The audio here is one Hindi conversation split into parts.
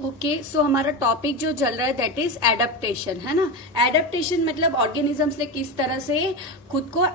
ओके सो हमारा टॉपिक जो चल रहा है दैट इज एडेप्टेशन, है ना। एडेप्टेशन मतलब ऑर्गेनिजम्स ने किस तरह से खुद को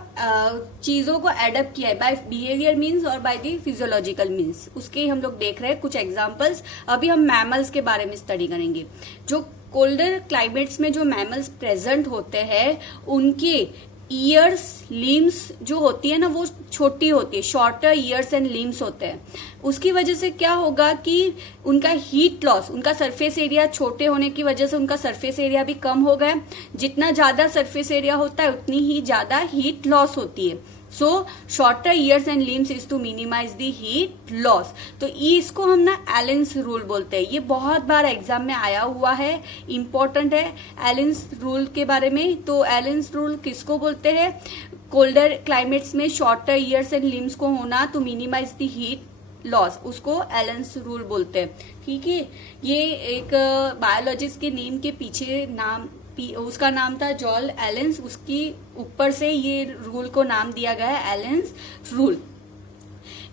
चीजों को एडेप्ट किया है बाय बिहेवियर मीन्स और बाय द फिजियोलॉजिकल मीन्स, उसके हम लोग देख रहे हैं कुछ एग्जांपल्स। अभी हम मैमल्स के बारे में स्टडी करेंगे। जो कोल्डर क्लाइमेट्स में जो मैमल्स प्रेजेंट होते हैं उनके ईयर्स लिम्स जो होती है ना वो छोटी होती है, शॉर्टर ईयर्स एंड लिम्स होते हैं। उसकी वजह से क्या होगा कि उनका हीट लॉस, उनका सरफेस एरिया छोटे होने की वजह से उनका सरफेस एरिया भी कम हो गया। जितना ज्यादा सरफेस एरिया होता है उतनी ही ज्यादा हीट लॉस होती है। So shorter ears and limbs is to minimise the heat loss. तो इसको हम ना एलेंस रूल बोलते हैं। ये बहुत बार एग्जाम में आया हुआ है, इंपॉर्टेंट है एलेंस रूल के बारे में। तो एलेंस रूल किसको बोलते हैं? कोल्डर क्लाइमेट्स में शॉर्टर ईयर्स एंड लिम्स को होना to minimise the heat loss, उसको एलेंस रूल बोलते हैं। ठीक है, ये एक बायोलॉजिस्ट के नेम के पीछे उसका नाम था जॉल एलेंस, उसकी ऊपर से ये रूल को नाम दिया गया है Allen's rule.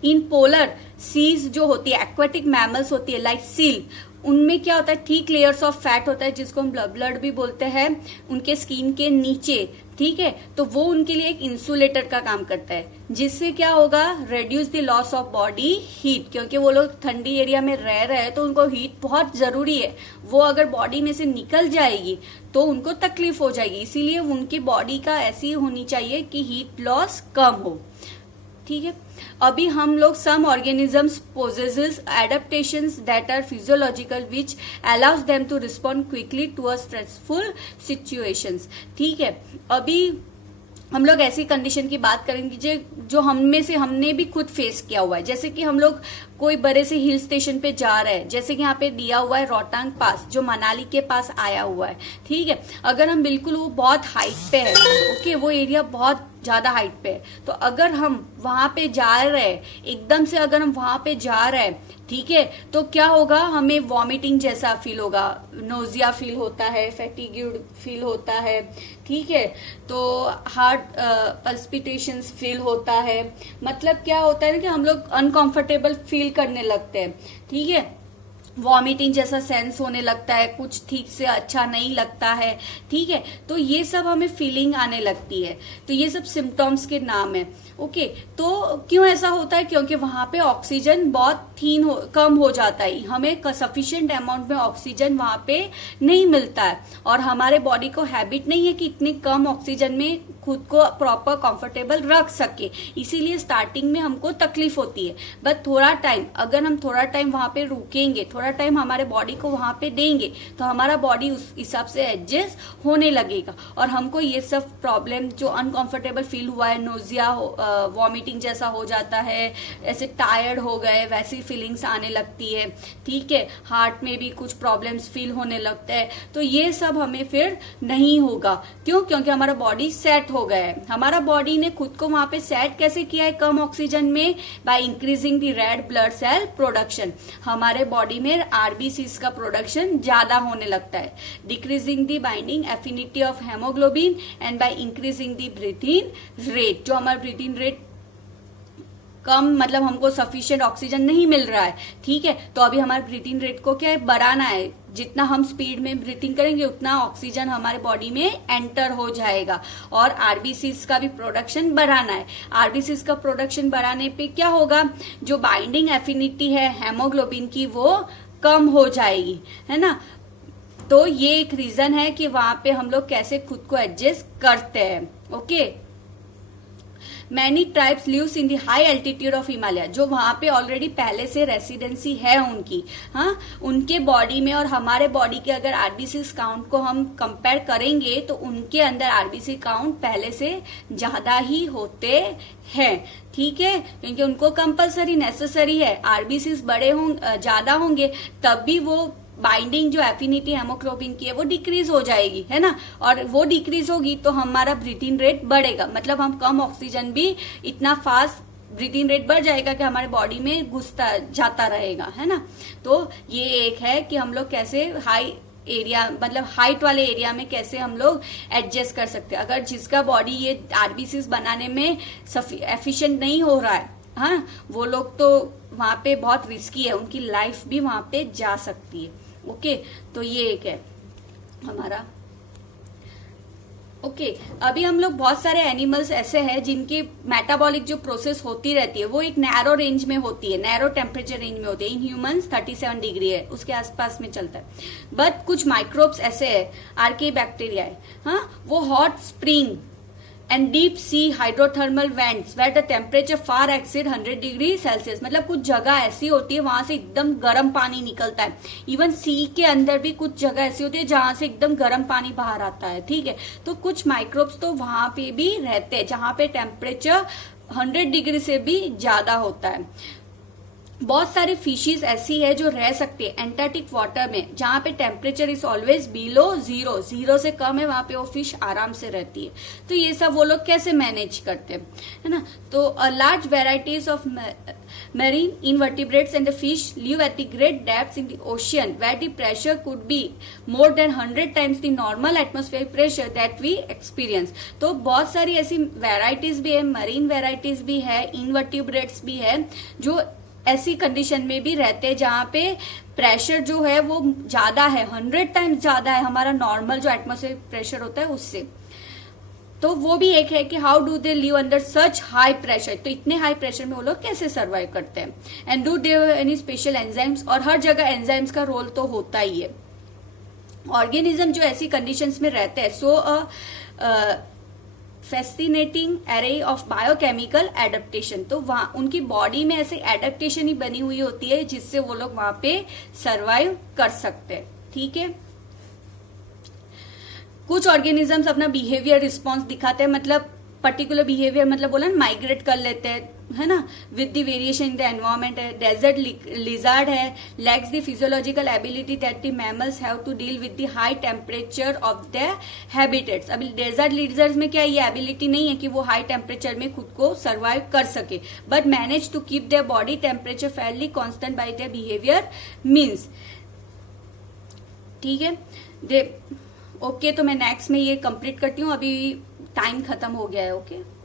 In polar seas जो होती है, एक्वाटिक मैमल्स होती है लाइक सील, उनमें क्या होता है थिक लेयर्स ऑफ फैट होता है जिसको हम ब्लड भी बोलते हैं उनके स्किन के नीचे। ठीक है, तो वो उनके लिए एक इंसुलेटर का काम करता है, जिससे क्या होगा reduce the loss of body heat, क्योंकि वो लोग ठंडी एरिया में रह रहे हैं तो उनको हीट बहुत जरूरी है। वो अगर बॉडी में से निकल जाएगी तो उनको तकलीफ हो जाएगी, इसीलिए उनकी बॉडी का ऐसी होनी चाहिए कि हीट लॉस कम हो। ठीक है, अभी हम लोग some organisms possesses adaptations that are physiological which allows them to respond quickly to a stressful situations. ठीक है, अभी हम लोग ऐसी कंडीशन की बात करेंगे जो हम में से हमने भी खुद फेस किया हुआ है। जैसे कि हम लोग कोई बड़े से हिल स्टेशन पे जा रहे हैं, जैसे कि यहाँ पे दिया हुआ है रोहतांग पास जो मनाली के पास आया हुआ है। ठीक है, अगर हम बिल्कुल वो बहुत हाइट पे है, ओके वो एरिया बहुत ज्यादा हाइट पे है, तो अगर हम वहां पे जा रहे हैं एकदम से, अगर हम वहां पे जा रहे हैं, ठीक है, तो क्या होगा हमें वॉमिटिंग जैसा फील होगा, नोजिया फील होता है, फैटिग्यूड फील होता है। ठीक है, तो हार्ट पल्पिटेशंस फील होता है। मतलब क्या होता है ना कि हम लोग अनकंफर्टेबल फील करने लगते हैं। ठीक है, वॉमिटिंग जैसा सेंस होने लगता है, कुछ ठीक से अच्छा नहीं लगता है। ठीक है, तो ये सब हमें फीलिंग आने लगती है। तो ये सब सिम्टम्स के नाम है। ओके, तो क्यों ऐसा होता है? क्योंकि वहां पे ऑक्सीजन बहुत कम हो जाता है, हमें सफिशिएंट अमाउंट में ऑक्सीजन वहां पे नहीं मिलता है, और हमारे बॉडी को हैबिट नहीं है कि इतने कम ऑक्सीजन में खुद को प्रॉपर कंफर्टेबल रख सके, इसीलिए स्टार्टिंग में हमको तकलीफ होती है। बट थोड़ा टाइम, अगर हम थोड़ा टाइम वहां पे रुकेंगे, थोड़ा टाइम हमारे बॉडी को वहां पे देंगे, तो हमारा बॉडी उस हिसाब से एडजस्ट होने लगेगा, और हमको ये सब प्रॉब्लम जो अनकंफर्टेबल फील हुआ है, नोजिया वॉमिटिंग जैसा हो जाता है, ऐसे टायर्ड हो गए वैसी फीलिंग्स आने लगती है। ठीक है, हार्ट में भी कुछ प्रॉब्लम्स फील होने लगते हैं, तो ये सब हमें फिर नहीं होगा। क्यों? क्योंकि हमारा बॉडी सेट हो गया है। हमारा बॉडी ने खुद को वहां पे सेट कैसे किया है कम ऑक्सीजन में? By increasing the red blood cell production. हमारे बॉडी में आरबीसीज का प्रोडक्शन ज्यादा होने लगता है, decreasing the binding affinity of haemoglobin and by increasing the breath in rate. जो हमारा ब्रीथ इन रेट कम, मतलब हमको सफिशिएंट ऑक्सीजन नहीं मिल रहा है। ठीक है, तो अभी हमारे ब्रीथिंग रेट को क्या है बढ़ाना है। जितना हम स्पीड में ब्रीथिंग करेंगे उतना ऑक्सीजन हमारे बॉडी में एंटर हो जाएगा, और आरबीसीज का भी प्रोडक्शन बढ़ाना है। आरबीसीज का प्रोडक्शन बढ़ाने पे क्या होगा, जो बाइंडिंग एफिनिटी है हेमोग्लोबिन की वो कम हो जाएगी, है ना। तो ये एक रीजन है कि वहां पे हम लोग कैसे खुद को एडजस्ट करते हैं। Okay, many tribes lives in the high altitude of Himalaya, जो वहां पे ऑलरेडी पहले से रेसिडेंसी है उनकी, हाँ, उनके बॉडी में और हमारे बॉडी के अगर आरबीसी काउंट को हम कंपेयर करेंगे तो उनके अंदर आरबीसी काउंट पहले से ज्यादा ही होते हैं। ठीक है, क्योंकि उनको कंपलसरी नेसेसरी है, आरबीसी बड़े ज्यादा होंगे तब भी वो बाइंडिंग जो एफिनिटी हेमोग्लोबिन की है वो डिक्रीज हो जाएगी, है ना, और वो डिक्रीज होगी तो हमारा ब्रीथिंग रेट बढ़ेगा, मतलब हम कम ऑक्सीजन भी इतना फास्ट ब्रीथिंग रेट बढ़ जाएगा कि हमारे बॉडी में घुसता जाता रहेगा, है ना। तो ये एक है कि हम लोग कैसे हाई एरिया, मतलब हाइट वाले एरिया में कैसे हम लोग एडजस्ट कर सकते हैं। अगर जिसका बॉडी ये आरबीसीज बनाने में एफिशिएंट नहीं हो रहा है, हाँ, वो लोग तो वहां पे बहुत रिस्की है, उनकी लाइफ भी वहां पे जा सकती है। ओके, तो ये एक है हमारा। ओके, अभी हम लोग बहुत सारे एनिमल्स ऐसे हैं जिनकी मेटाबॉलिक जो प्रोसेस होती रहती है वो एक नैरो रेंज में होती है, नैरो टेम्परेचर रेंज में होती है। इन ह्यूमंस 37 डिग्री है, उसके आसपास में चलता है। बट कुछ माइक्रोब्स ऐसे है, आर्के बैक्टीरिया है, हाँ, वो hot spring and deep sea hydrothermal vents where the temperature far exceed 100 degree Celsius. मतलब कुछ जगह ऐसी होती है वहां से एकदम गर्म पानी निकलता है। इवन सी के अंदर भी कुछ जगह ऐसी होती है जहां से एकदम गर्म पानी बाहर आता है, ठीक है। तो कुछ माइक्रोब्स तो वहां पे भी रहते हैं जहां पे टेम्परेचर 100 डिग्री से भी ज्यादा होता है। बहुत सारी फिशेस ऐसी है जो रह सकती है एंटार्क्टिक वाटर में, जहां पे temperature is always below zero, zero से कम है, वहां पे वो फिश आराम से रहती है। तो ये सब वो लोग कैसे मैनेज करते हैं, है ना। तो large varieties of marine invertebrates and the fish live at the great depths in the ocean where the pressure could be more than 100 times the normal atmospheric pressure that we experience। तो बहुत सारी ऐसी वेराइटीज भी है, मरीन वेराइटीज भी है, इनवर्टिब्रेट्स भी है, जो ऐसी कंडीशन में भी रहते हैं जहां पे प्रेशर जो है वो ज्यादा है, 100 टाइम्स ज्यादा है हमारा नॉर्मल जो एटमॉस्फेरिक प्रेशर होता है उससे। तो वो भी एक है कि how do they live under such high pressure, तो इतने हाई प्रेशर में वो लोग कैसे सर्वाइव करते हैं। And do they any special enzymes, और हर जगह एंजाइम्स का रोल तो होता ही है। ऑर्गेनिज्म जो ऐसी कंडीशंस में रहते हैं, so fascinating array of biochemical adaptation, तो वहां उनकी बॉडी में ऐसे एडेप्टेशन ही बनी हुई होती है जिससे वो लोग वहां पे सर्वाइव कर सकते हैं, ठीक है। कुछ ऑर्गेनिजम्स अपना बिहेवियर रिस्पॉन्स दिखाते हैं, मतलब पर्टिकुलर बिहेवियर, मतलब बोला ना माइग्रेट कर लेते हैं, है ना, with the variation in the environment है। डेजर्ट लिजार्ड है, lacks the physiological ability that the mammals have to deal with the high temperature of the habitats. अभी डेजर्ट लिजर्ड्स में क्या ये एबिलिटी नहीं है कि वो हाई टेम्परेचर में खुद को सर्वाइव कर सके, but manage to keep their body temperature fairly constant by their behaviour means, ठीक है। ओके, तो मैं नेक्स्ट में ये कंप्लीट करती हूँ, अभी टाइम खत्म हो गया है। ओके।